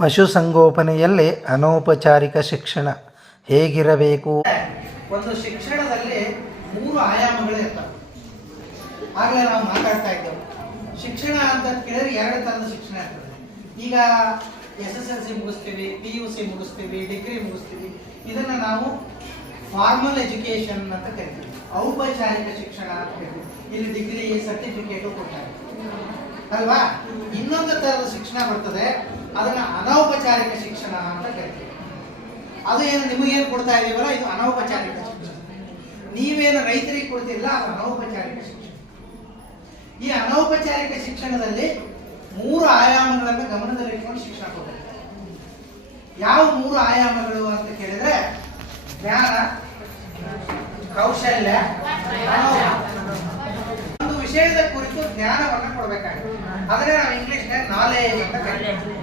ಪಶುಸಂಗೋಪನೆಯಲ್ಲಿ ಅನೌಪಚಾರಿಕ ಶಿಕ್ಷಣ ಹೇಗಿರಬೇಕು? ಒಂದು ಶಿಕ್ಷಣದಲ್ಲಿ ಮೂರು ಆಯಾಮಗಳು ಇರ್ತವೆ. ಆಗಲೇ ನಾವು ಮಾತಾಡ್ತಾ ಇದ್ದೇವೆ. ಶಿಕ್ಷಣ ಅಂತ ಕೇಳಿದ್ರೆ ಎರಡು ಥರದ ಶಿಕ್ಷಣ ಇರ್ತದೆ. ಈಗ ಎಸ್ ಎಸ್ ಎಲ್ ಸಿ ಮುಗಿಸ್ತೀವಿ ಪಿ ಯು ಸಿ ಮುಗಿಸ್ತೀವಿ, ಡಿಗ್ರಿ ಮುಗಿಸ್ತೀವಿ. ಇದನ್ನ ನಾವು ಫಾರ್ಮಲ್ ಎಜುಕೇಶನ್ ಅಂತ ಕರಿತೀವಿ. ಔಪಚಾರಿಕ ಶಿಕ್ಷಣ ಅಂತ ಕರಿತೀವಿ. ಇಲ್ಲಿ ಡಿಗ್ರಿ ಸರ್ಟಿಫಿಕೇಟು ಕೊಡ್ತಾರೆ. ಅಲ್ವಾ? ಇನ್ನೊಂದು ಥರದ ಶಿಕ್ಷಣ ಬರ್ತದೆ. ಅದನ್ನ ಅನೌಪಚಾರಿಕ ಶಿಕ್ಷಣ ಅಂತ ಕರಿತೀವಿ. ಅದು ಏನು ನಿಮಗೇನು ಕೊಡ್ತಾ ಇದೀವಲ್ಲ? ಇದು ಅನೌಪಚಾರಿಕ ಶಿಕ್ಷಣ. ನೀವೇನು ರೈತರಿಗೆ ಕೊಡ್ತಿಲ್ಲ, ಅದು ಅನೌಪಚಾರಿಕ ಶಿಕ್ಷಣ. ಈ ಅನೌಪಚಾರಿಕ ಶಿಕ್ಷಣದಲ್ಲಿ ಮೂರು ಆಯಾಮಗಳನ್ನು ಗಮನದಲ್ಲಿಟ್ಕೊಂಡು ಶಿಕ್ಷಣ ಕೊಡ್ತಾರೆ ಯಾವ ಮೂರು ಆಯಾಮಗಳು ಅಂತ ಕೇಳಿದ್ರೆ, ಜ್ಞಾನ, ಕೌಶಲ್ಯ ವಿಷಯದ ಕುರಿತು ಜ್ಞಾನವನ್ನ ಕೊಡಬೇಕಾಗಿದೆ ಅದನ್ನೇ ನಾವು ಇಂಗ್ಲಿಷ್ ನಾಲೆಜ್ ಅಂತ ಕರಿತೀವಿ.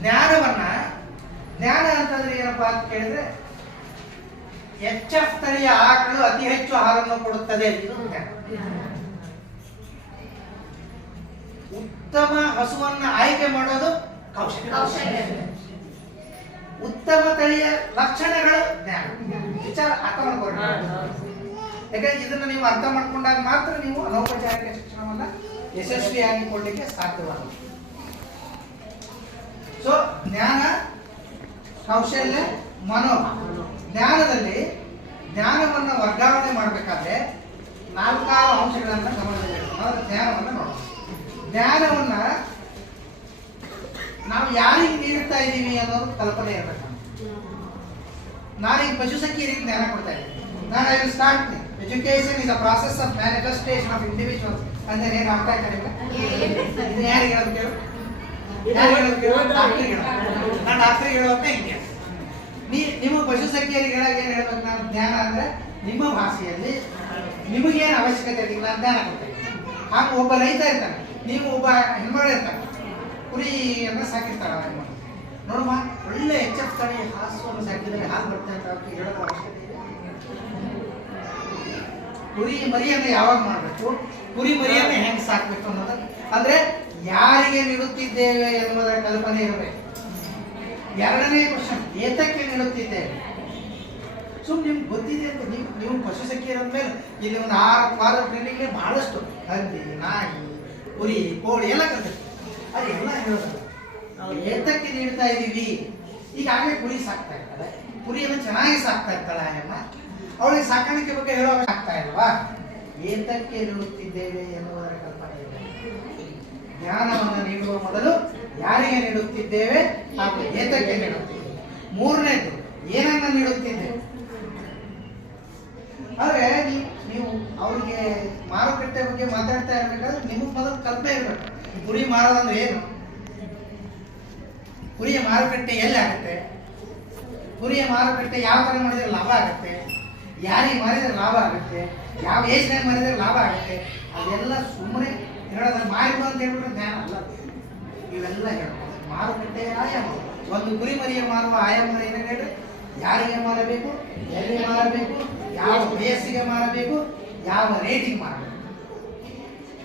ಜ್ಞಾನವನ್ನ ಜ್ಞಾನ ಅಂತಂದ್ರೆ ಏನಪ್ಪಾ ಅಂತ ಕೇಳಿದ್ರೆ ಎಚ್ ಎಫ್ ತಳಿಯ ಆಕಳು ಅತಿ ಹೆಚ್ಚು ಹಾಲನ್ನು ಕೊಡುತ್ತದೆ ಇದು ಉತ್ತಮ ಹಸುವನ್ನ ಆಯ್ಕೆ ಮಾಡೋದು ಕೌಶಲ್ಯ. ಉತ್ತಮ ತಳಿಯ ಲಕ್ಷಣಗಳು ಜ್ಞಾನ. ವಿಚಾರ ಆಕಳ ಮಾಡ್ಕೊಳ್ಳಿ ಯಾಕಂದ್ರೆ ಇದನ್ನ ನೀವು ಅರ್ಥ ಮಾಡ್ಕೊಂಡಾಗ ಮಾತ್ರ ನೀವು ಅನೌಪಚಾರಿಕ ಶಿಕ್ಷಣವನ್ನ ಯಶಸ್ವಿಯಾಗಿ ಕೊಡಲಿಕ್ಕೆ ಸಾಧ್ಯವಾಗುತ್ತೆ. ಸೊ ಜ್ಞಾನ, ಕೌಶಲ್ಯ, ಮನೋ. ಜ್ಞಾನದಲ್ಲಿ ಜ್ಞಾನವನ್ನು ವರ್ಗಾವಣೆ ಮಾಡಬೇಕಾದ್ರೆ ನಾಲ್ಕಾರು ಅಂಶಗಳನ್ನ ಗಮನದಲ್ಲಿ ಅದರ ಜ್ಞಾನವನ್ನು ನೋಡೋಣ. ಜ್ಞಾನವನ್ನ ನಾವು ಯಾರಿಗೆ ನೀಡ್ತಾ ಇದ್ದೀವಿ ಅನ್ನೋದು ಕಲ್ಪನೆ ಇರಬೇಕು. ನಾನೀಗ ಪಶುಸಂಖ್ಯೆಯರಿಗೆ ಜ್ಞಾನ ಕೊಡ್ತಾ ಇದ್ದೀನಿ. ನಾನು I education is a process of manifestation of individuals ಅಂದ್ರೆ ಏನು ಅರ್ಥ ಆಯ್ತಾ ಇದು ಯಾರಿಗೆ ಹೇಳೋದು ಕೇಳು? ಯಾರಿಗೆ ಹೇಳೋದು ಕೇಳು? ಡಾಕ್ಟ್ರಿಗೆ ಹೇಳೋದು. ನಾನು ಡಾಕ್ಟ್ರಿಗೆ ಹೇಳುವಂತ ಹಿಂಗೆ. ನೀ ನಿಮ್ಮ ಪಶುಸಂಖ್ಯೆಯರಿಗೆ ಹೇಳಾಗ ಏನು ಹೇಳ್ಬೇಕು ನಾನು? ಜ್ಞಾನ ಅಂದ್ರೆ ನಿಮ್ಮ ಭಾಷೆಯಲ್ಲಿ ನಿಮಗೇನು ಅವಶ್ಯಕತೆ ಇದೆ ನಾನು ಜ್ಞಾನ ಕೊಡ್ತೇನೆ. ಹಾಗೆ ಒಬ್ಬ ರೈತ ಇರ್ತಾನೆ. ನೀವು ಒಬ್ಬ ಹೆಣ್ಮಗಳು ಇರ್ತಾನೆ. ಕುರಿಯನ್ನ ಸಾಕಿರ್ತಾರೆ ಹೆಣ್ಮಗಳು ನೋಡಮ್ಮ ಒಳ್ಳೆ ಎಚ್ ಎಫ್ ತಳಿ ಹಾಸವನ್ನು ಸಾಕಿದರೆ ಹಾಲು ಬರ್ತದೆ ಅಂತ ಹೇಳೋದು ಅವಶ್ಯಕತೆ ಕುರಿ ಮರಿಯನ್ನು ಯಾವಾಗ ಮಾಡಬೇಕು? ಕುರಿ ಮರಿಯನ್ನು ಹೆಂಗೆ ಸಾಕ್ಬೇಕು ಅನ್ನೋದು? ಅಂದ್ರೆ ಯಾರಿಗೆ ನೀಡುತ್ತಿದ್ದೇವೆ ಎನ್ನುವುದರ ಕಲ್ಪನೆ ಇರಬೇಕು. ಎರಡನೇ ಕ್ವಶನ್ ಏತಕ್ಕೆ ನೀಡುತ್ತಿದ್ದೇವೆ? ಸುಮ್ ನಿಮ್ಗೆ ಗೊತ್ತಿದೆ ಅಂತ ನೀವು ನೀವು ಪಶು ಮೇಲೆ ಇಲ್ಲಿ ಒಂದು ಆರು ವಾರ ಟ್ರೈನಿಂಗ್ ಬಹಳಷ್ಟು ಹಂದಿ, ನಾಯಿ, ಕುರಿ, ಕೋಳಿ ಎಲ್ಲ ಕಲ್ತಿರ್ತೀವಿ ಅದು ಎಲ್ಲ ಹೇಳೋದಲ್ಲ ಏತಕ್ಕೆ ನೀಡ್ತಾ ಇದ್ದೀವಿ? ಈಗಾಗಲೇ ಕುರಿ ಸಾಕ್ತಾ ಇರ್ತಾಳೆ ಕುರಿಯನ್ನು ಚೆನ್ನಾಗಿ ಸಾಕ್ತಾ ಇರ್ತಾಳೆ ಆಯಮ್ಮ. ಅವಳಿಗೆ ಸಾಕಾಣಿಕೆ ಬಗ್ಗೆ ಹೇಳೋ ಆಗ್ತಾ ಇಲ್ವಾ? ಏತಕ್ಕೆ ನೀಡುತ್ತಿದ್ದೇವೆ ಎನ್ನುವುದರ ಕಲ್ಪನೆ ಜ್ಞಾನವನ್ನು ನೀಡುವ ಮೊದಲು ಯಾರಿಗೆ ನೀಡುತ್ತಿದ್ದೇವೆ? ಹಾಗೂ ಏತಕ್ಕೆ ನೀಡುತ್ತಿದ್ದೇವೆ? ಮೂರನೇದು, ಏನನ್ನ ನೀಡುತ್ತಿದ್ದೇವೆ? ಆದ್ರೆ ನೀವು ಅವರಿಗೆ ಮಾರುಕಟ್ಟೆ ಬಗ್ಗೆ ಮಾತಾಡ್ತಾ ಇರ್ಬೇಕಾದ್ರೆ ನಿಮಗೆ ಮೊದಲು ಕಲ್ಪನೆ ಇರಬೇಕು. ಗುರಿ ಮಾರೋದಂದ್ರೆ ಏನು? ಗುರಿಯ ಮಾರುಕಟ್ಟೆ ಎಲ್ಲಿ ಆಗುತ್ತೆ? ಕುರಿಯ ಮಾರುಕಟ್ಟೆ ಯಾವ ಥರ ಮಾಡಿದ್ರೆ ಲಾಭ ಆಗುತ್ತೆ? ಯಾರಿಗೆ ಮಾರಿದ್ರೆ ಲಾಭ ಆಗುತ್ತೆ, ಯಾವ ಏಜ್ನಾಗ ಮಾರಿದ್ರೆ ಲಾಭ ಆಗುತ್ತೆ, ಅದೆಲ್ಲ ಸುಮ್ಮನೆ ಹೇಳೋದು ಮಾರಿದ್ರು ಅಂತ ಹೇಳ್ಬಿಟ್ರೆ ಜ್ಞಾನ ಅಲ್ಲ. ಇವೆಲ್ಲ ಹೇಳ್ಬೋದು. ಮಾರುಕಟ್ಟೆ ಆಯಾಮ. ಒಂದು ಗುರಿ ಮರಿಗೆ ಮಾರುವ ಆಯಾಮ ಏನೇನು ಹೇಳಿ ಯಾರಿಗೆ ಮಾರಬೇಕು? ಎಲ್ಲಿ ಮಾರಬೇಕು? ಯಾವ ವಯಸ್ಸಿಗೆ ಮಾರಬೇಕು? ಯಾವ ರೇಟಿಗೆ ಮಾರಬೇಕು?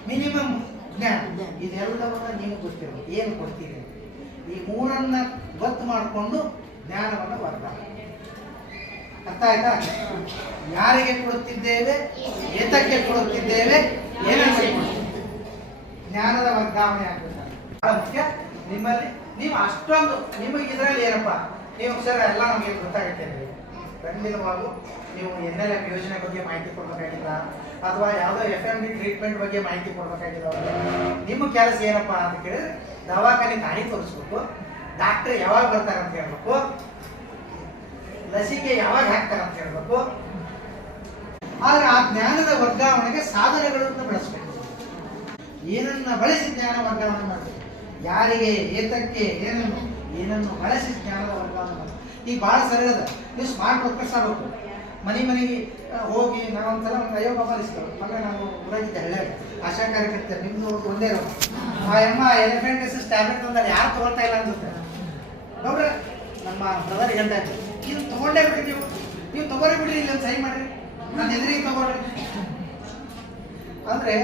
ಮಿನಿಮಮ್ ಜ್ಞಾನ. ಇದೆಲ್ಲವನ್ನ ನೀವು ಗೊತ್ತಿರಬೇಕು ಏನು ಕೊಡ್ತೀರಿ? ಈ ಮೂರನ್ನ ಗೊತ್ತು ಮಾಡಿಕೊಂಡು ಜ್ಞಾನವನ್ನು ವರ್ಗಾವಣೆ ಅರ್ಥ ಆಯ್ತಾ? ಯಾರಿಗೆ ಕೊಡುತ್ತಿದ್ದೇವೆ? ಏತಕ್ಕೆ ಕೊಡುತ್ತಿದ್ದೇವೆ? ಏನಕ್ಕೆ ಜ್ಞಾನದ ವರ್ಗಾವಣೆ ಆಗುತ್ತೆ ಮುಖ್ಯ ನಿಮ್ಮಲ್ಲಿ ನೀವು ಅಷ್ಟೊಂದು, ನಿಮಗೆ ಇದರಲ್ಲಿ ಏನಪ್ಪ? ನೀವು ಸರ್, ಎಲ್ಲ ನಮಗೆ ಗೊತ್ತಾಗುತ್ತೆ. ಖಂಡಿತವಾಗೂ ನೀವು ಎನ್ ಎಲ್ ಎಫ್ ಯೋಜನೆ ಬಗ್ಗೆ ಮಾಹಿತಿ ಕೊಡ್ಬೇಕಾಗಿಲ್ಲ, ಅಥವಾ ಯಾವುದೋ ಎಫ್ ಎಂ ಡಿ ಟ್ರೀಟ್ಮೆಂಟ್ ಬಗ್ಗೆ ಮಾಹಿತಿ ಕೊಡ್ಬೇಕಾಗಿಲ್ಲ. ನಿಮ್ಮ ಕೆಲಸ ಏನಪ್ಪ ಅಂತ ಕೇಳಿದ್ರೆ ದವಾಖಾನೆ ತಾಯಿ ತೋರಿಸ್ಬೇಕು. ಡಾಕ್ಟ್ರ್ ಯಾವಾಗ ಬರ್ತಾರೆ ಅಂತ ಹೇಳ್ಬೇಕು. ಲಸಿಕೆ ಯಾವಾಗ ಹಾಕ್ತಾರೆ ಅಂತ ಹೇಳ್ಬೇಕು? ಆದ್ರೆ ಆ ಜ್ಞಾನದ ವರ್ಗಾವಣೆಗೆ ಸಾಧನಗಳನ್ನು ಬಳಸಬೇಕು. ಏನನ್ನ ಬಳಸಿ ಜ್ಞಾನ ವರ್ಗಾವಣೆ ಮಾಡಬೇಕು. ಯಾರಿಗೆ, ಏತಕ್ಕೆ, ಏನನ್ನು ಏನನ್ನು ಬಳಸಿ ಜ್ಞಾನದ ವರ್ಗಾವಣೆ ಮಾಡಬೇಕು. ಈಗ ಭಾಳ ಸರಳ ಅದ. ನೀವು ಸ್ಮಾರ್ಟ್ ವರ್ಕರ್ಸ್ ಆಗಬೇಕು. ಮನೆ ಮನೆಗೆ ಹೋಗಿ ನಾವೊಂಥರ ಒಂದು ಅಯ್ಯೋ ಬಾಬಾ ಇಸ್ತೇವೆ ಮಗ, ನಾವು ಊರಾಗಿದ್ದೆ ಹಳ್ಳಿ ಆಶಾ ಕಾರ್ಯಕರ್ತೆ ನಿಮ್ದು ಒಂದೇ ಇರೋದು. ಆ ಅಮ್ಮ ಎಲಿಫೆಂಟ್ ಟ್ಯಾಬ್ಲೆಟ್ ತಂದ್ರೆ ಯಾರು ತಗೊಳ್ತಾ ಇಲ್ಲ ಅನ್ಸುತ್ತೆ. ನೋಡ್ರಿ, ನಮ್ಮ ಬ್ರದರ್ ಹೇಳ್ತಾ ಇದು ತಗೊಂಡೇ ಬಿಡಿ, ನೀವು ನೀವು ತಗೋರಿ ಬಿಡ್ರಿ ಇಲ್ಲ ಸಹಿ ಮಾಡ್ರಿ. ನಾನು ಎದುರಿಗೆ ತಗೊಳ್ರಿ. ಅಂದ್ರೆ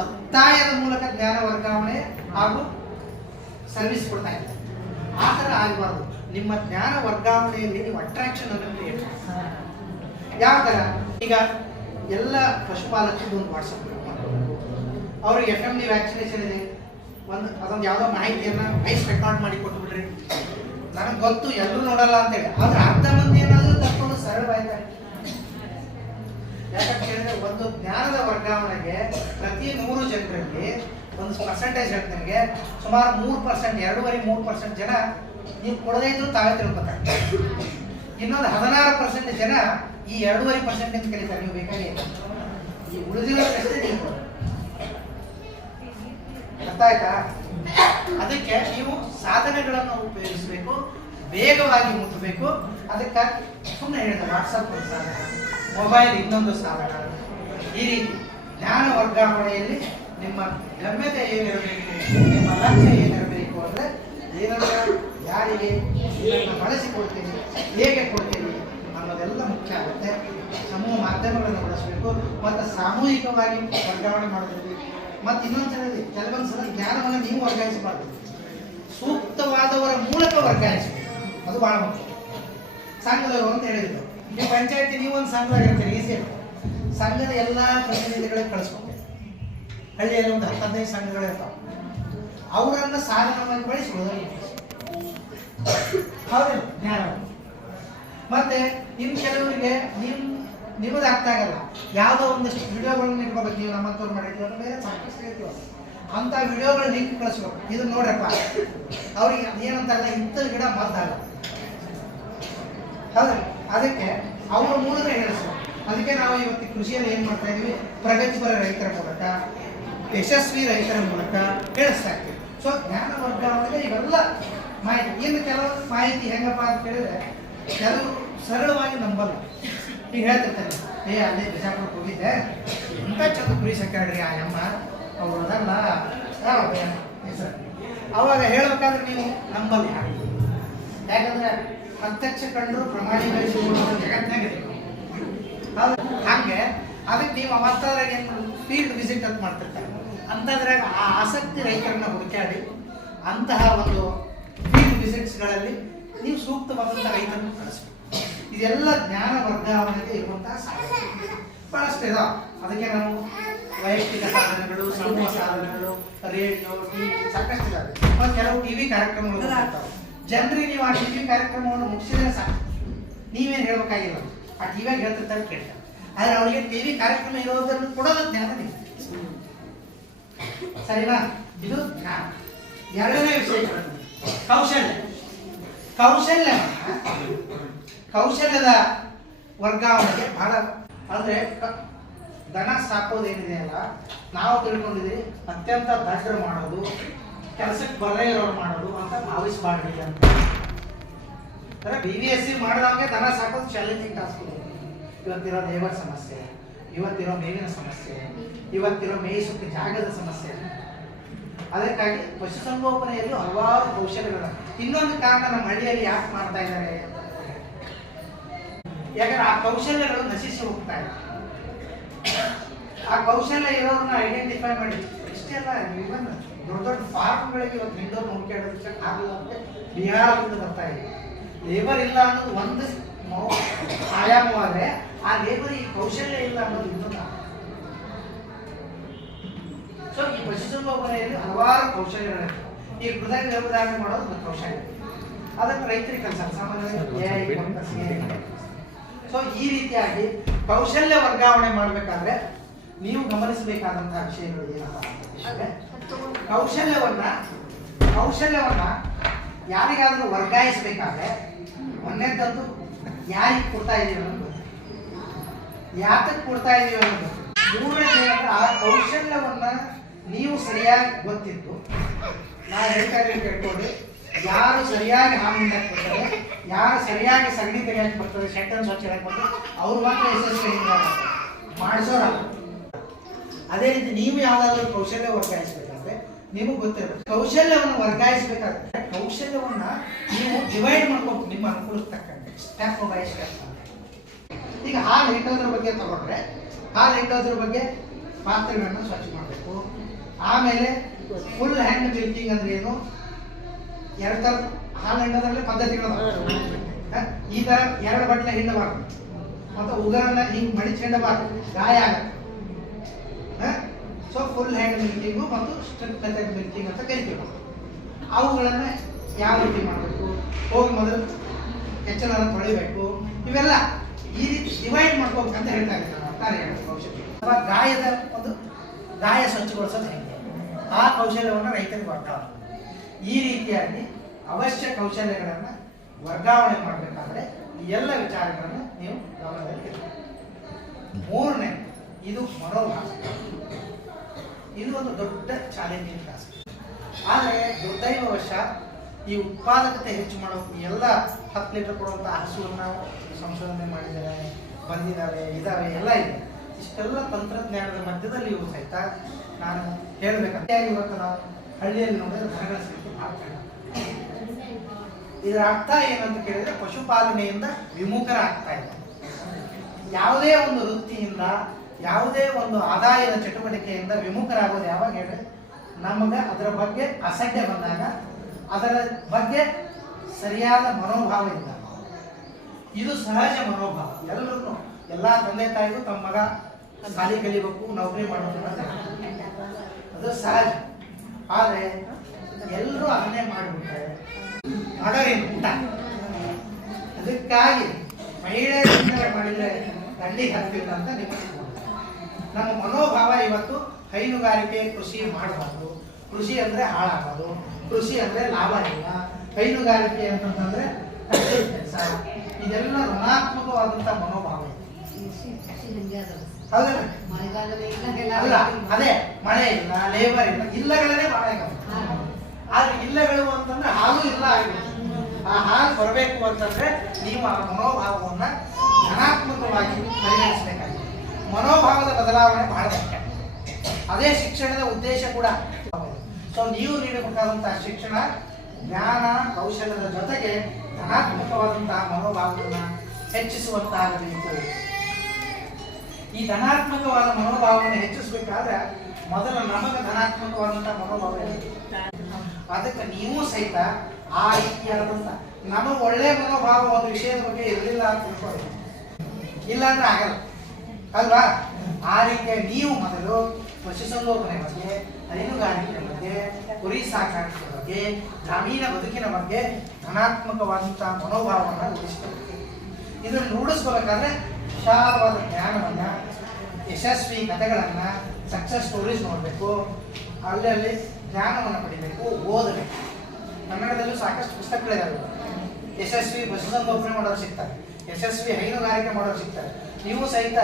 ಒತ್ತಾಯದ ಮೂಲಕ ಜ್ಞಾನ ವರ್ಗಾವಣೆ ಹಾಗೂ ಸರ್ವಿಸ್ ಕೊಡ್ತಾ ಇದ್ದಾರೆ. ಆ ಥರ ಆಗಬಾರ್ದು. ನಿಮ್ಮ ಜ್ಞಾನ ವರ್ಗಾವಣೆಯಲ್ಲಿ ನೀವು ಅಟ್ರಾಕ್ಷನ್ ಅನ್ನು ಕ್ರಿಯೇಟ್ ಯಾವ ಥರ? ಈಗ ಎಲ್ಲ ಪಶುಪಾಲಕರಿಗೂ ಒಂದು ವಾಟ್ಸಪ್ ಅವ್ರಿಗೆ ಎಫ್ ಎಂ ಡಿ ವ್ಯಾಕ್ಸಿನೇಷನ್ ಇದೆ. ಒಂದು, ಅದೊಂದು ಯಾವುದೋ ಮಾಹಿತಿಯನ್ನು ಐಸ್ ರೆಕಾರ್ಡ್ ಮಾಡಿ ಕೊಟ್ಬಿಡ್ರಿ. ನನಗೆ ಗೊತ್ತು, ಎಲ್ಲರೂ ನೋಡಲ್ಲ ಅಂತೇಳಿ. ಆದ್ರೆ ಅರ್ಧ ಮಂದಿ ಏನಾದರೂ ಸರಳ ಸರಳವಾಯ್ತಾರೆ ಯಾಕಂತ ಹೇಳಿದ್ರೆ ಒಂದು ಜ್ಞಾನದ ವರ್ಗಾವಣೆಗೆ ಪ್ರತಿ ನೂರು ಜನರಲ್ಲಿ ಒಂದು ಪರ್ಸೆಂಟೇಜ್ ನಿಮಗೆ. ಸುಮಾರು ಮೂರು ಪರ್ಸೆಂಟ್ ಎರಡೂವರೆ ಮೂರು ಪರ್ಸೆಂಟ್ ಜನ ನೀವು ಕೊಡದೇ ಇದ್ರು ತಾವೇ ತಿಳ್ಕೊತಾರೆ. ಇನ್ನೊಂದು ಹದಿನಾರು ಪರ್ಸೆಂಟ್ ಜನ ಈ ಎರಡೂವರೆ ಪರ್ಸೆಂಟ್ ಅಂತ ಕರೀತಾರೆ ನೀವು ಬೇಕಾಗಿ ಈ ಉಳಿದಿರೋದಷ್ಟೇ ನೀವು. ಅರ್ಥ ಆಯ್ತಾ? ಅದಕ್ಕೆ ನೀವು ಸಾಧನಗಳನ್ನು ಉಪಯೋಗಿಸಬೇಕು, ವೇಗವಾಗಿ ಮುಟ್ಟಬೇಕು ಅದಕ್ಕಾಗಿ ಸುಮ್ಮನೆ ಹೇಳಿದೆ ವಾಟ್ಸಪ್ ಒಂದು ಸಾಧನ ಮೊಬೈಲ್ ಇನ್ನೊಂದು ಸಾಧನ. ಈ ರೀತಿ ಜ್ಞಾನ ವರ್ಗಾವಣೆಯಲ್ಲಿ ನಿಮ್ಮ ಗಮ್ಯತೆ ಏನಿರಬೇಕು, ನಿಮ್ಮ ಲಕ್ಷ್ಯ ಏನಿರಬೇಕು ಅಂದರೆ ಏನನ್ನ, ಯಾರಿಗೆ, ಏನನ್ನು ಬಳಸಿಕೊಡ್ತೀನಿ ಹೇಗೆ ಕೊಡ್ತೀನಿ ಅನ್ನೋದೆಲ್ಲ ಮುಖ್ಯ ಆಗುತ್ತೆ. ಸಮೂಹ ಮಾಧ್ಯಮಗಳನ್ನು ಬಳಸಬೇಕು, ಮತ್ತು ಸಾಮೂಹಿಕವಾಗಿ ವರ್ಗಾವಣೆ ಮಾಡಬೇಕು ಮತ್ತು ಕೆಲವೊಂದು ಸಲ ಜ್ಞಾನವನ್ನು ನೀವು ವರ್ಗಾಯಿಸಬಾರ್ದು. ಸೂಕ್ತವಾದವರ ಮೂಲಕ ವರ್ಗಾಯಿಸಬೇಕು. ಅದು ಬಹಳ ಮುಖ್ಯ. ಸಂಘದವರು ಅಂತ ಹೇಳಿದ್ರು. ನೀವು ಪಂಚಾಯತಿ ನೀವು ಒಂದು ಸಂಘದಾಗ ಇರ್ತೀರಿ ಈಸಿ ಸಂಘದ ಎಲ್ಲ ಪ್ರತಿನಿಧಿಗಳಿಗೆ ಕಳಿಸ್ಬೇಕು ಹಳ್ಳಿಯಲ್ಲಿ ಒಂದು ಹತ್ತದೈದು ಸಂಘಗಳಿರ್ತಾವೆ ಅವರನ್ನು ಸಾಧನವಾಗಿ ಬಳಸಿಕೊಳ್ಳೋದು ಹೌದಿಲ್ಲ? ಜ್ಞಾನ ಮತ್ತೆ ಇನ್ನು ಕೆಲವರಿಗೆ ನಿಮ್ ನಿಮ್ಮದು ಅರ್ಥ ಆಗಲ್ಲ. ಯಾವುದೋ ಒಂದಷ್ಟು ವಿಡಿಯೋಗಳನ್ನ ಇಟ್ಕೋಬೇಕು ನೀವು ನಮ್ಮಂತವ್ರು ಮಾಡಿದ್ರು ಬೇರೆ ಸಾಕಷ್ಟು ಹೇಳ್ತೀವಿ ಅಂತ ವಿಡಿಯೋಗಳ ಲಿಂಕ್ ಕಳಿಸ್ಬೇಕು. ಇದು ನೋಡ್ರಪ್ಪ. ಅವ್ರಿಗೆ ಏನಂತಾರಲ್ಲ ಇಂಥ ಗಿಡ ಮದ್ದಾಗಲ್ಲ ಹೌದಾ. ಅದಕ್ಕೆ ಅವರ ಮೂಲಕ ಹೇಳಿಸ್ಬೇಕು ಅದಕ್ಕೆ ನಾವು ಇವತ್ತು ಕೃಷಿಯಲ್ಲಿ ಏನು ಮಾಡ್ತಾ ಇದೀವಿ? ಪ್ರಗತಿಪರ ರೈತರ ಮೂಲಕ, ಯಶಸ್ವಿ ರೈತರ ಮೂಲಕ ಹೇಳಿಸ್ತಾ ಇದ್ವಿ. ಸೊ ಜ್ಞಾನ ವರ್ಗಾವಣೆಗೆ ಇವೆಲ್ಲ ಮಾಹಿತಿ. ಇನ್ನು ಕೆಲವು ಮಾಹಿತಿ ಹೆಂಗಪ್ಪ ಅಂತ ಕೇಳಿದ್ರೆ, ಕೆಲವು ಸರಳವಾಗಿ ನಂಬಲ್ಲ. ಈಗ ಹೇಳ್ತಿರ್ತಾರೆ ಏ, ಅಲ್ಲೇ ಬಿಜಾಪುರಕ್ಕೆ ಹೋಗಿದ್ದೆ. ಎಂತ ಚಂದ ಕುರಿ ಸಾಕ್ಯಾಡ್ರಿ ಆ ಅಮ್ಮ. ಅವ್ರು ಅದಲ್ಲ. ಅವಾಗ ಹೇಳ್ಬೇಕಾದ್ರೆ ನೀವು ನಂಬಲ್ಲ. ಯಾಕಂದ್ರೆ ಪ್ರತ್ಯಕ್ಷ ಕಂಡು ಪ್ರಮಾಣೀಕರಿಸಿಕೊಳ್ಳುವ ಜಗತ್ತಿನಾಗ ಇದೆ. ಹೌದು. ಹಂಗೆ, ಅದಕ್ಕೆ ನೀವು ಅವತ್ತಾದ್ರಾಗ ಏನು ಫೀಲ್ಡ್ ವಿಸಿಟ್ ಅಂತ ಮಾಡ್ತಿರ್ತಾರೆ. ಅಂಥದ್ರಾಗ ಆ ಆಸಕ್ತಿ ರೈತರನ್ನ ಹುಡುಕಾಡಿ ಅಂತಹ ಒಂದು ಫೀಲ್ಡ್ ವಿಸಿಟ್ಸ್ಗಳಲ್ಲಿ ನೀವು ಸೂಕ್ತವಾದಂಥ ರೈತರನ್ನು ಕಳಿಸ್ಬೇಕು. ಇದೆಲ್ಲ ಜ್ಞಾನ ವರ್ಗಾವಣೆಗೆ ಇರುವಂತಹ ಸಾಧನೆ. ಬಹಳಷ್ಟು ಇದಾವೆ. ಅದಕ್ಕೆ ನಾವು ವೈಯಕ್ತಿಕ ಸಾಧನಗಳು ಸಮೂಹ ಸಾಧನಗಳು ರೇಡಿಯೋ ಟಿವಿ ಸಾಕಷ್ಟು ಇದಾವೆ. ಮತ್ತು ಕೆಲವು ಟಿವಿ ಕಾರ್ಯಕ್ರಮಗಳು ಜನರಿಗೆ ನೀವು ಆ ಟಿವಿ ಕಾರ್ಯಕ್ರಮವನ್ನು ಮುಗಿಸಿದ್ರೆ ಸಾಕು. ನೀವೇನು ಹೇಳ್ಬೇಕಾಗಿಲ್ಲ. ಆ ಟಿವಿಯಾಗ ಹೇಳ್ತಿರ್ತಾರೆ ಕೇಳ್ತಾರೆ. ಆದ್ರೆ ಅವರಿಗೆ ಟಿವಿ ಕಾರ್ಯಕ್ರಮ ಇರೋದನ್ನು ಕೊಡೋದು ಜ್ಞಾನ ಸರಿನಾ? ಇದು ಜ್ಞಾನ. ಎರಡನೇ ವಿಷಯ ಕೌಶಲ್ಯ. ಕೌಶಲ್ಯ ಕೌಶಲ್ಯದ ವರ್ಗಾವಣೆಗೆ ಬಹಳ, ಅಂದ್ರೆ ದನ ಸಾಕೋದೇನಿದೆ ಅಲ್ಲ, ನಾವು ತಿಳ್ಕೊಂಡಿದ್ವಿ ಅತ್ಯಂತ ದಡ್ಡರು ಮಾಡೋದು, ಕೆಲಸಕ್ಕೆ ಬರದೇ ಇರೋರು ಮಾಡೋದು ಅಂತ ಭಾವಿಸಬಾರ್ದು ಅಂತ. ಬಿ ವಿ ಎಸ್ ಸಿ ಮಾಡಿದವಂಗೆ ದನ ಸಾಕೋದು ಚಾಲೆಂಜಿಂಗ್ ಟಾಸ್ಕ್ ಇವತ್ತಿರೋ ಲೇಬರ್ ಸಮಸ್ಯೆ, ಇವತ್ತಿರೋ ಮೇವಿನ ಸಮಸ್ಯೆ, ಇವತ್ತಿರೋ ಮೇಯಿಸೋಕೆ ಜಾಗದ ಸಮಸ್ಯೆ. ಅದಕ್ಕಾಗಿ ಪಶುಸಂಗೋಪನೆಯಲ್ಲಿ ಹಲವಾರು ಕೌಶಲ್ಯಗಳ ಇನ್ನೊಂದು ಕಾರಣ ನಮ್ಮ ಹಳ್ಳಿಯಲ್ಲಿ ಯಾಕೆ ಮಾಡ್ತಾ ಇದ್ದಾರೆ? ಯಾಕಂದ್ರೆ ಆ ಕೌಶಲ್ಯಗಳು ನಶಿಸಿ ಹೋಗ್ತಾ ಇದೆ ಆ ಕೌಶಲ್ಯ ಇರೋದನ್ನ ಐಡೆಂಟಿಫೈ ಮಾಡಿ. ಇಷ್ಟೇ ಅಲ್ಲ ಇವನ್ ದೊಡ್ಡ ದೊಡ್ಡ ಫಾರ್ಮ್ಗಳಿಗೆ ಇವತ್ತು ಹಿಂದೋರು ನೋಡ್ಕೊಂಡು ಆಗಲ್ಲ ಅಂತ ಬಿಹಾರದಿಂದ ಬರ್ತಾ ಇದೆ. ಲೇಬರ್ ಇಲ್ಲ ಅನ್ನೋದು ಒಂದು ಆಯಾಮವಾದ್ರೆ ಆ ಲೇಬರ್ ಈ ಕೌಶಲ್ಯ ಇಲ್ಲ ಅನ್ನೋದು ಇನ್ನೊಂದು. ಸೊ ಈ ಪಶುಸಂಗೋಪನೆಯಲ್ಲಿ ಹಲವಾರು ಕೌಶಲ್ಯಗಳಿರ್ತವೆ ಈ ಹೃದಯ ಗರ್ಭಧಾರಣೆ ಮಾಡೋದು ಒಂದು ಕೌಶಲ್ಯ. ಅದಕ್ಕೆ ರೈತರಿಗೆ ಕೆಲಸ ಸಾಮಾನ್ಯವಾಗಿ ಸೊ ಈ ರೀತಿಯಾಗಿ ಕೌಶಲ್ಯ ವರ್ಗಾವಣೆ ಮಾಡಬೇಕಾದ್ರೆ ನೀವು ಗಮನಿಸಬೇಕಾದಂತಹ ವಿಷಯಗಳು ಏನಪ್ಪ ಕೌಶಲ್ಯವನ್ನ ಕೌಶಲ್ಯವನ್ನ ಯಾರಿಗಾದ್ರೂ ವರ್ಗಾಯಿಸಬೇಕಾದ್ರೆ ಒಂದೇದ್ದು ಯಾರಿಗೆ ಕೊಡ್ತಾ ಇದೀವಿ ಅನ್ನೋದು. ಯಾತಕ್ಕೆ ಕೊಡ್ತಾ ಇದೀವಿ ಅನ್ನೋದು ಮೂರನೇ ಆ ಕೌಶಲ್ಯವನ್ನ ನೀವು ಸರಿಯಾಗಿ ಗೊತ್ತಿತ್ತು ನಾ ಹೇಳ್ತಾ ಇದ್ದೀನಿ ಯಾರು ಸರಿಯಾಗಿ ಹಾಮಿಂದ ಕೊಡ್ತಾರೆ ಯಾರು ಸರಿಯಾಗಿ ಸಗಣಿ ತೆಗೆಯಕ್ಕೆ ಬರ್ತದೆ ಶೆಟ್ಟನ್ನು ಸ್ವಚ್ಛ ಬರ್ತದೆ ಅವ್ರು ಮಾತ್ರ ಯಶಸ್ವಿ ಮಾಡಿಸೋರಲ್ಲ ಅದೇ ರೀತಿ ನೀವು ಯಾವ್ದಾದ್ರು ಕೌಶಲ್ಯ ವರ್ಗಾಯಿಸಬೇಕಾದ್ರೆ ನಿಮಗೆ ಗೊತ್ತಿರಬೇಕು ಕೌಶಲ್ಯವನ್ನು ವರ್ಗಾಯಿಸ್ಬೇಕಾದ್ರೆ ಕೌಶಲ್ಯವನ್ನ ನೀವು ಡಿವೈಡ್ ಮಾಡ್ಕೋಬೇಕು ನಿಮ್ಮ ಅನುಕೂಲಕ್ಕೆ ಸ್ಟೆಪ್ ಬೈ ಈಗ ಹಾಲು ಇಟ್ಟೋದ್ರ ಬಗ್ಗೆ ತಗೊಂಡ್ರೆ, ಹಾಲು ಇಟ್ಟೋದ್ರ ಬಗ್ಗೆ ಪಾತ್ರೆಗಳನ್ನು ಸ್ವಚ್ಛ ಮಾಡಬೇಕು. ಆಮೇಲೆ ಫುಲ್ ಹ್ಯಾಂಡ್ ಮಿಲ್ಕಿಂಗ್ ಅಂದ್ರೆ ಏನು? ಎರಡು ಥರ ಹಾಲು ಹಿಂಡೋದ್ರಲ್ಲಿ ಪದ್ಧತಿಗಳು ಈ ತರ ಎರಡು ಬಟ್ಟೆ ಹಿಂಡಬಾರ್ದು ಮತ್ತು ಉಗರನ್ನ ಹಿಂಗ್ ಮಡಿಚ್ ಗಾಯ ಆಗತ್ತೆ. ಸೊ ಫುಲ್ ಹ್ಯಾಂಡ್ ಮಿಲ್ಕಿಂಗು ಮತ್ತು ಸ್ಟ್ರಿಪ್ ಮೆಥಡ್ ಮಿಲ್ಕಿಂಗ್ ಅಂತ ಕರಿತೀವಿ. ಅವುಗಳನ್ನ ಯಾವ ರೀತಿ ಮಾಡಬೇಕು? ಹೋಗಿ ಮೊದಲು ಹೆಚ್ಚಲನ್ನು ತೊಳಿಬೇಕು ಇವೆಲ್ಲ ಈ ರೀತಿ ಡಿವೈಡ್ ಮಾಡ್ಕೋಬೇಕು ಅಂತ ಹೇಳ್ತಾ ಇದ್ದಾರೆ. ನಾನು ಹೇಳೋದು ಕೌಶಲ್ಯ ಅಥವಾ ಗಾಯದ ಒಂದು ಗಾಯ ಸ್ವಚ್ಛಗೊಳಿಸೋದು ಹೇಗೆ? ಆ ಕೌಶಲ್ಯವನ್ನು ರೈತರಿಗೆ ವರ್ಗಾವಣೆ ಈ ರೀತಿಯಾಗಿ ಅವಶ್ಯ ಕೌಶಲ್ಯಗಳನ್ನು ವರ್ಗಾವಣೆ ಮಾಡಬೇಕಾದ್ರೆ ಈ ಎಲ್ಲ ವಿಚಾರಗಳನ್ನು ನೀವು ಗಮನದಲ್ಲಿ ಮೂರನೇ, ಇದು ಮನೋಭಾವ. ಇದು ಒಂದು ದೊಡ್ಡ ಚಾಲೆಂಜಿಂಗ್ ಟಾಸ್ಕ್ ಆದರೆ ವರ್ಷ ಈ ಉತ್ಪಾದಕತೆ ಹೆಚ್ಚು ಮಾಡೋ ಎಲ್ಲ ಹತ್ತು ಲೀಟರ್ ಕೊಡುವಂಥ ಹಸುವನ್ನು ಸಂಶೋಧನೆ ಮಾಡಿದ್ದಾರೆ ಬಂದಿದ್ದಾರೆ ಇದಾವೆ, ಎಲ್ಲ ಇದೆ. ಇಷ್ಟೆಲ್ಲ ತಂತ್ರಜ್ಞಾನದ ಮಧ್ಯದಲ್ಲಿ ಇವು ಸಹಿತ ನಾನು ಹೇಳಬೇಕಂತ ಇವತ್ತು ನಾವು ಹಳ್ಳಿಯಲ್ಲಿ ನೋಡಿದ್ರೆ ದನಗಳ ಸಂಖ್ಯೆ ಭಾಳ ಕಡಿಮೆ. ಇದರ ಅರ್ಥ ಏನಂತ ಕೇಳಿದ್ರೆ ಪಶುಪಾಲನೆಯಿಂದ ವಿಮುಖರಾಗ್ತಾ ಇದೆ ಯಾವುದೇ ಒಂದು ವೃತ್ತಿಯಿಂದ ಯಾವುದೇ ಒಂದು ಆದಾಯದ ಚಟುವಟಿಕೆಯಿಂದ ವಿಮುಖರಾಗೋದು ಯಾವಾಗ ಹೇಳಿ? ನಮಗೆ ಅದರ ಬಗ್ಗೆ ಅಸಡ್ಡೆ ಬಂದಾಗ ಅದರ ಬಗ್ಗೆ ಸರಿಯಾದ ಮನೋಭಾವ ಇಲ್ಲ ಇದು ಸಹಜ ಮನೋಭಾವ. ಎಲ್ಲರೂ ಎಲ್ಲ ತಂದೆ ತಾಯಿಗೂ ತಮ್ಮ ಮಗ ಸಾಲಿ ಕಲಿಬೇಕು ನೌಕರಿ ಮಾಡಬೇಕು ಅಂತ ಅದು ಸಹಜ. ಆದರೆ ಎಲ್ಲರೂ ಅದನ್ನೇ ಮಾಡಿಬಿಟ್ರೆ ಮಾಡೋರೇನು ಊಟ ಅದಕ್ಕಾಗಿ ಮಹಿಳೆಯರಿಂದ ಮಾಡಿದ್ರೆ ದಂಡಿಗೆ ಹತ್ತಿಲ್ಲ ಅಂತ ನಿಮಗೆ ನಮ್ಮ ಮನೋಭಾವ ಇವತ್ತು ಹೈನುಗಾರಿಕೆ ಕೃಷಿ ಮಾಡಬಾರ್ದು. ಕೃಷಿ ಅಂದ್ರೆ ಹಾಳಾಗೋದು. ಕೃಷಿ ಅಂದ್ರೆ ಲಾಭ ಇಲ್ಲ. ಹೈನುಗಾರಿಕೆ ಅಂತಂದ್ರೆ ಇದೆಲ್ಲ ಋಣಾತ್ಮಕವಾದಂಥ ಮನೋಭಾವ. ಅಲ್ಲ, ಅದೇ, ಮಳೆ ಇಲ್ಲ ಲೇಬರ್ ಇಲ್ಲ. ಇಲ್ಲಗಳೇ ಬಹಳ ಆದರೆ ಇಲ್ಲಗಳು ಅಂತಂದ್ರೆ ಹಾಲು ಇಲ್ಲ ಆ ಹಾಲು ಬರಬೇಕು ಅಂತಂದ್ರೆ ನೀವು ಆ ಮನೋಭಾವವನ್ನು ಧನಾತ್ಮಕವಾಗಿ ಪರಿಗಣಿಸಬೇಕಾಗಿದೆ. ಮನೋಭಾವದ ಬದಲಾವಣೆ ಬಹಳ ಮುಖ್ಯ ಅದೇ ಶಿಕ್ಷಣದ ಉದ್ದೇಶ ಕೂಡ. ಸೊ ನೀವು ನೀಡಬೇಕಾದಂತಹ ಶಿಕ್ಷಣ, ಜ್ಞಾನ ಕೌಶಲ್ಯದ ಜೊತೆಗೆ ಧನಾತ್ಮಕವಾದಂತಹ ಮನೋಭಾವವನ್ನು ಹೆಚ್ಚಿಸುವಂತಾಗಬೇಕು. ಈ ಧನಾತ್ಮಕವಾದ ಮನೋಭಾವವನ್ನು ಹೆಚ್ಚಿಸಬೇಕಾದ್ರೆ ಮೊದಲು ನಮಗೆ ಧನಾತ್ಮಕವಾದಂತಹ ಮನೋಭಾವ. ಅದಕ್ಕೆ ನೀವು ಸಹಿತ ಆ ರೀತಿಯಾದಂತ ನಮಗೆ ಒಳ್ಳೆ ಮನೋಭಾವ ಒಂದು ವಿಷಯದ ಬಗ್ಗೆ ಇರಲಿಲ್ಲ ಅಂತ ತಿಳ್ಕೊಳ್ಳಿ. ಇಲ್ಲಾಂದ್ರೆ ಆಗಲ್ಲ. ಅಲ್ವಾ? ಆ ರೀತಿಯ ನೀವು ಮೊದಲು ಪಶುಸಂಗೋಪನೆ ಬಗ್ಗೆ ಹೈನುಗಾರಿಕೆ ಬಗ್ಗೆ, ಕುರಿ ಸಾಕಾಣಿಕೆ ಬಗ್ಗೆ, ಗ್ರಾಮೀಣ ಬದುಕಿನ ಬಗ್ಗೆ ಧನಾತ್ಮಕವಾದಂತಹ ಮನೋಭಾವವನ್ನು ರೂಢಿಸಬೇಕು ಇದನ್ನು ರೂಢಿಸ್ಕೋಬೇಕಾದ್ರೆ ವಿಶಾಲವಾದ ಜ್ಞಾನವನ್ನು, ಯಶಸ್ವಿ ಕಥೆಗಳನ್ನು ಸಕ್ಸಸ್ ಸ್ಟೋರೀಸ್ ನೋಡಬೇಕು, ಅಲ್ಲಲ್ಲಿ ಜ್ಞಾನವನ್ನು ಪಡಿಬೇಕು, ಓದಬೇಕು. ಕನ್ನಡದಲ್ಲೂ ಸಾಕಷ್ಟು ಪುಸ್ತಕಗಳಿದ್ದಾವೆ ಯಶಸ್ವಿ ಪಶುಸಂಗೋಪನೆ ಮಾಡೋರು ಸಿಗ್ತಾರೆ. ಯಶಸ್ವಿ ಹೈನುಗಾರಿಕೆ ಮಾಡೋರು ಸಿಗ್ತಾರೆ. ನೀವು ಸಹಿತ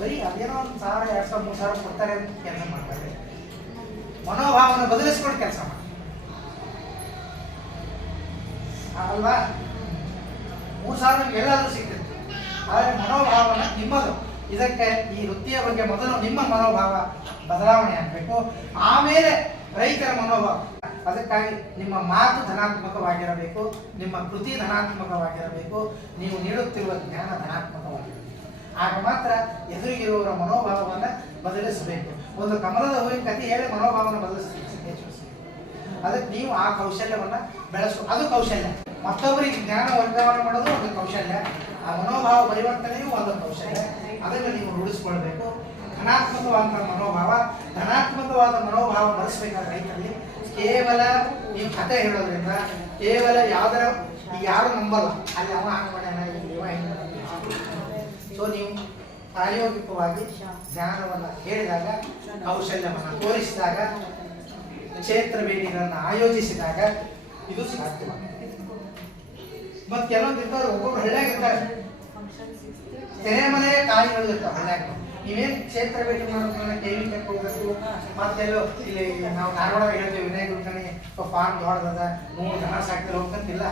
ಬರೀ ಅದೇನೋ ಒಂದು ಸಾವಿರ, ಎರಡು ಸಾವಿರ, ಮೂರು ಸಾವಿರ ಕೊಡ್ತಾರೆ ಅಂತ ಕೆಲಸ ಮಾಡ್ತಾರೆ. ಮನೋಭಾವನ ಬದಲಿಸ್ಕೊಂಡು ಕೆಲಸ ಮಾಡಿ ಅಲ್ವಾ? ಮೂರು ಸಾವಿರ ಎಲ್ಲಾದರೂ ಸಿಗ್ತದೆ. ನಿಮ್ಮದು. ಇದಕ್ಕೆ ಈ ವೃತ್ತಿಯ ಬಗ್ಗೆ ಮೊದಲು ನಿಮ್ಮ ಮನೋಭಾವ ಬದಲಾವಣೆ ಆಗಬೇಕು. ಆಮೇಲೆ ರೈತರ ಮನೋಭಾವ. ಅದಕ್ಕಾಗಿ ನಿಮ್ಮ ಮಾತು ಧನಾತ್ಮಕವಾಗಿರಬೇಕು. ನಿಮ್ಮ ಕೃತಿ ಧನಾತ್ಮಕವಾಗಿರಬೇಕು. ನೀವು ನೀಡುತ್ತಿರುವ ಜ್ಞಾನ ಧನಾತ್ಮಕವಾಗಿರಬೇಕು. ಆಗ ಮಾತ್ರ ಎದುರಿಗಿರುವವರ ಮನೋಭಾವವನ್ನು ಬದಲಿಸಬೇಕು. ಒಂದು ಕಮಲದ ಹೂವಿನ ಕಥೆ ಹೇಳಿ ಮನೋಭಾವನ ಬದಲಿಸಬೇಕು ಅದಕ್ಕೆ ನೀವು ಆ ಕೌಶಲ್ಯವನ್ನು ಬೆಳೆಸು. ಅದು ಕೌಶಲ್ಯ. ಮತ್ತೊಬ್ಬರಿಗೆ ಜ್ಞಾನ ವರ್ಗಾವಣೆ ಮಾಡೋದು ಒಂದು ಕೌಶಲ್ಯ. ಆ ಮನೋಭಾವ ಪರಿವರ್ತನೆಯೂ ಒಂದು ಕೌಶಲ್ಯ ಅದನ್ನು ನೀವು ರೂಢಿಸ್ಕೊಳ್ಬೇಕು. ಧನಾತ್ಮಕವಾದ ಮನೋಭಾವ ಧನಾತ್ಮಕವಾದ ಮನೋಭಾವ ಬಳಸಬೇಕಾದ ರೈತರಲ್ಲಿ ಕೇವಲ ನೀವು ಕತೆ ಹೇಳೋದ್ರಿಂದ, ಕೇವಲ ಯಾವ್ದರ, ಯಾರು ನಂಬಲ್ಲ. ಅಲ್ಲಿ ಅವ ಹಂಗ್ ಸೊ ನೀವು ಪ್ರಾಯೋಗಿಕವಾಗಿ ಜ್ಞಾನವನ್ನು ಹೇಳಿದಾಗ ಕೌಶಲ್ಯವನ್ನು ತೋರಿಸಿದಾಗ, ಕ್ಷೇತ್ರ ಭೇಟಿಗಳನ್ನು ಆಯೋಜಿಸಿದಾಗ ಇದು ಸಾಧ್ಯವಾಗುತ್ತೆ ಮತ್ತೆ ಕೆಲವೊಂದು ಇರ್ತಾರೆ ಒಬ್ಬೊಬ್ರು ಹಳ್ಳ್ಯಾಗ ಇರ್ತಾರೆ. ತೆರೆ ಮನೆ ಕಾಯಿಗಳು ಇರ್ತಾವೆ ಹಳ್ಳ್ಯಾಗ. ನೀವೇನ್ ಕ್ಷೇತ್ರ ಭೇಟಿ ಮಾಡೋದ್ರಿಂದ ಕೇಳಿ ಹೋಗ್ಬೇಕು ಮತ್ತೆಲ್ಲೋ ಇಲ್ಲಿ ನಾವು ಧಾರವಾಡ ಹೇಳ್ತೀವಿ, ವಿನಯ ಗುರುಕಣಿ ಫಾರ್ಮ್ ದೊಡ್ಡದ ಮೂರು ಜನ ಸಾಕ್ತಾರೆ ಹೋಗ್ತಂತಿಲ್ಲ.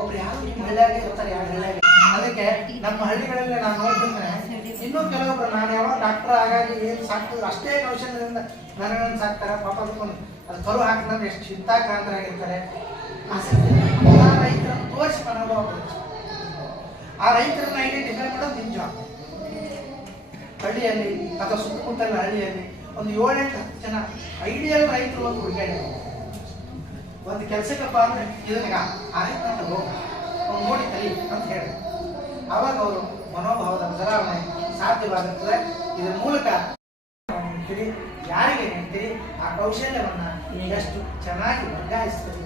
ಒಬ್ರು ಯಾರು ನಿಮ್ಮ ಹಳ್ಳಿಯಾಗೆ ಇರ್ತಾರೆ, ಯಾರು ಹಳ್ಳಿಯಾಗೆ ಅದಕ್ಕೆ ನಮ್ಮ ಹಳ್ಳಿಗಳಲ್ಲಿ ನಾನು ನೋಡ್ತಿದ್ರೆ ಇನ್ನೂ ಕೆಲವೊಬ್ರು, ನಾನು ಯಾವಾಗ ಡಾಕ್ಟರ್ ಆಗಾಗಿ ಏನು ಸಾಕ್ತಿದ್ರು, ಅಷ್ಟೇ ಕೌಶಲ್ಯದಿಂದ ನನಗಳನ್ನು ಸಾಕ್ತಾರೆ, ಪಾಪ ಅದು ಕರು ಹಾಕಿದ್ರೆ ಎಷ್ಟು ಚಿಂತಾಕ್ರಾಂತರಾಗಿರ್ತಾರೆ. ಆಸಕ್ತಿ. ರೈತರನ್ನು ತೋರಿಸಿ ಮನೋಭಾವ ಬೆಳೆಸಿ. ಆ ರೈತರನ್ನ ಐಡೆಂಟಿಫೈ ಮಾಡೋದು ನಿಮ್ಮ ಜಾಬ್ ಹಳ್ಳಿಯಲ್ಲಿ ಅಥವಾ ಸುತ್ತಮುತ್ತಲ ಹಳ್ಳಿಯಲ್ಲಿ ಒಂದು ಏಳೆಂಟು ಹತ್ತು ಜನ ಐಡಿಯಲ್ ರೈತರು ಒಂದು ಹುಡುಗಾಡಿ ಒಂದು ಕೆಲಸಕ್ಕಪ್ಪ ಅಂದ್ರೆ ಇದನ್ನ ಆ ಅಂತ ಹೋಗ ಅವ್ನು ನೋಡಿ ಕಲಿ ಅಂತ ಹೇಳಿ. ಅವಾಗ ಅವರು ಮನೋಭಾವದ ಬದಲಾವಣೆ ಸಾಧ್ಯವಾಗುತ್ತದೆ. ಇದರ ಮೂಲಕ ಯಾರಿಗೆ ನೆನ್ತೀರಿ ಆ ಕೌಶಲ್ಯವನ್ನ ಎಷ್ಟು ಚೆನ್ನಾಗಿ ವರ್ಗಾಯಿಸ್ತದೆ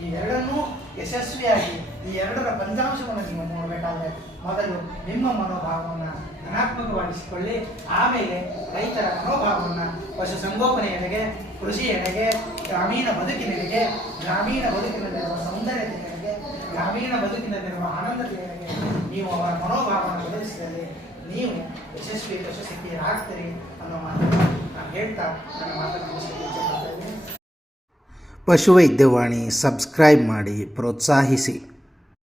ಈ ಎರಡನ್ನೂ ಯಶಸ್ವಿಯಾಗಿ ಈ ಎರಡರ ಫಲಿತಾಂಶವನ್ನು ನೀವು ನೋಡಬೇಕಾದ್ರೆ ಮೊದಲು ನಿಮ್ಮ ಮನೋಭಾವವನ್ನು ಧನಾತ್ಮಕವಾಗಿಸಿಕೊಳ್ಳಿ. ಆಮೇಲೆ ರೈತರ ಮನೋಭಾವವನ್ನು ಪಶುಸಂಗೋಪನೆಯೆಡೆಗೆ ಕೃಷಿಯೆಡೆಗೆ ಗ್ರಾಮೀಣ ಬದುಕಿನೆಡೆಗೆ ಗ್ರಾಮೀಣ ಬದುಕಿನಲ್ಲಿರುವ ಸೌಂದರ್ಯತೆಯೆಡೆಗೆ ಗ್ರಾಮೀಣ ಬದುಕಿನಲ್ಲಿರುವ ಆನಂದತೆಯೆಡೆಗೆ ನೀವು ಅವರ ಮನೋಭಾವವನ್ನು ಬದಲಿಸಿದರೆ ನೀವು ಯಶಸ್ವಿ ಯಶಸ್ವಿಯಾಗ್ತೀರಿ ಅನ್ನೋ ಮಾತನ್ನು ನಾನು ಹೇಳ್ತಾ ನನ್ನ ಮಾತನ್ನು ಪಶುವೈದ್ಯವಾಣಿ ಸಬ್ಸ್ಕ್ರೈಬ್ ಮಾಡಿ ಪ್ರೋತ್ಸಾಹಿಸಿ.